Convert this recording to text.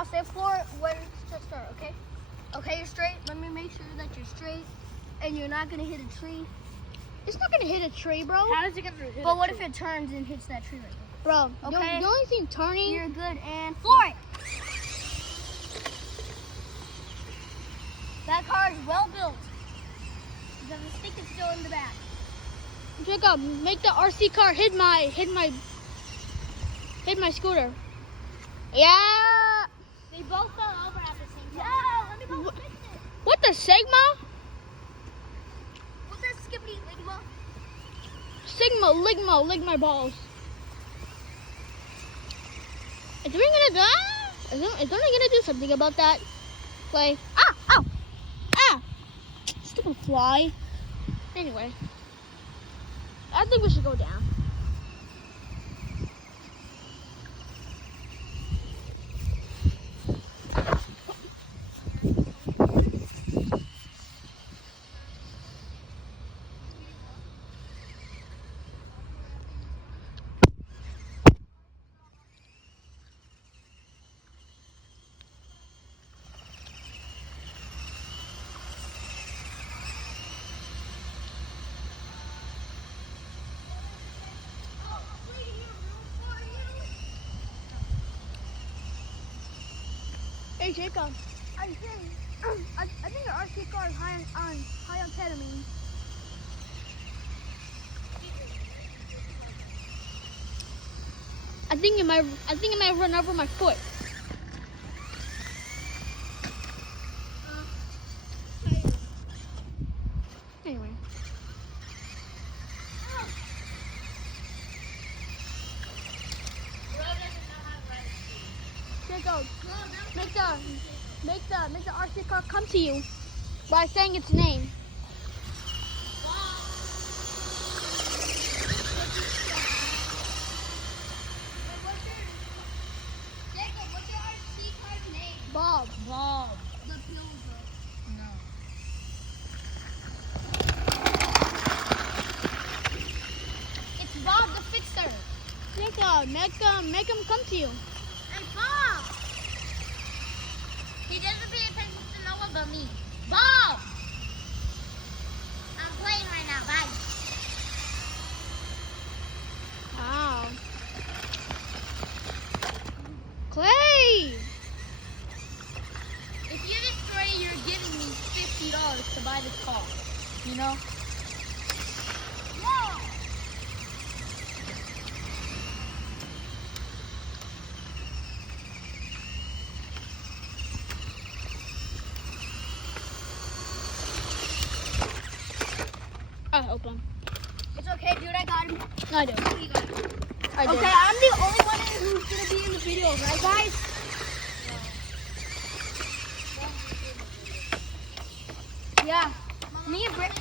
I'll say floor when to start, okay? Okay, you're straight. Let me make sure that you're straight and you're not gonna hit a tree. It's not gonna hit a tree, bro. How is it gonna hit? But what if it turns and hits that tree right there? Bro, Okay. the only thing turning. You're good and floor it. That car is well built. The stick is still in the back. Jacob, make the RC car hit my scooter. Yeah. They both fell over at the same time. Yeah, let me go fix it. What the Sigma? What's that skippity ligma? Sigma, ligma, lick my balls. Is we gonna die? Is only gonna do something about that? Like, ow, stupid fly. Anyway, I think we should go down. Hey Jacob, I think your RC car is high on ketamine. I think it might run over my foot. Anyway. Jacob, make the RC car come to you by saying its name. Jacob, what's your RC car's name? Bob. The Pilgrim. No. It's Bob the Fixer. Jacob, make him come to you. Hey, Bob! He doesn't pay attention to no one but me. Bob! I'm playing right now, bye. Wow. Clay! If you destroy it, you're giving me $50 to buy this car. You know? No! I hope him. It's okay, dude. I got him. No, I do. You got him. I do. Okay, I'm the only one who's gonna be in the video, right, guys? Yeah. Me and Britt.